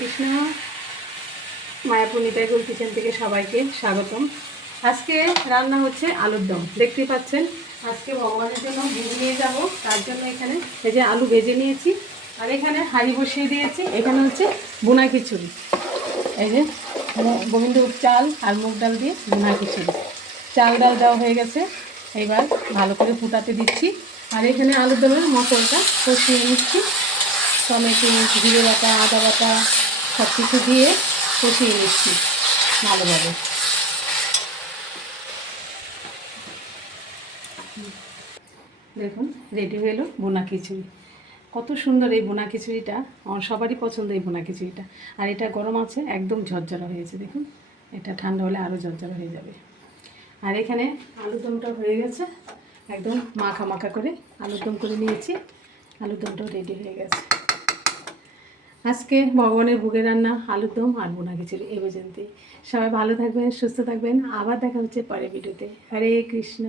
Krishna Mayapur নিতাইগুল kitchen থেকে সবাইকে স্বাগতম। আজকে রান্না হচ্ছে আলুর দম। দেখতে পাচ্ছেন আজকে ভগবানের জন্য ভেজে নিয়ে যাব, তার জন্য এখানে এই যে আলু ভেজে নিয়েছি, আর এখানে হাঁড়ি বসিয়ে দিয়েছি। এখানে হচ্ছে বোনা খিচুড়ি, এই যে গোবিন্দভোগ চাল আর মুগ ডাল দিয়ে বোনা খিচুড়ি। চাল ডাল দেওয়া হয়ে গেছে, এবার ভালো করে ফুটাতে দিচ্ছি। আর এখানে আলুর দমের মশলাটা কষিয়ে নিচ্ছি। টমেটো, জিরে বাটা, আদা বাটা সব কিছু দিয়ে কষিয়ে নিচ্ছি ভালোভাবে। দেখুন রেডি হয়ে এলো বোনা খিচুড়ি। কত সুন্দর এই বোনা খিচুড়িটা, আমার সবারই পছন্দ এই বোনা খিচুড়িটা। আর এটা গরম আছে, একদম ঝরঝরা হয়েছে। দেখুন এটা ঠান্ডা হলে আরও ঝরঝরা হয়ে যাবে। আর এখানে আলুর দমটা হয়ে গেছে, একদম মাখা মাখা করে আলুর দম করে নিয়েছি। আলুর দমটাও রেডি হয়ে গেছে। আজকে ভগবানের ভোগের রান্না আলুর দম আর বোনা খিচুড়ি এই পর্যন্তই। সবাই ভালো থাকবেন, সুস্থ থাকবেন। আবার দেখা হচ্ছে পরের ভিডিওতে। হরে কৃষ্ণ।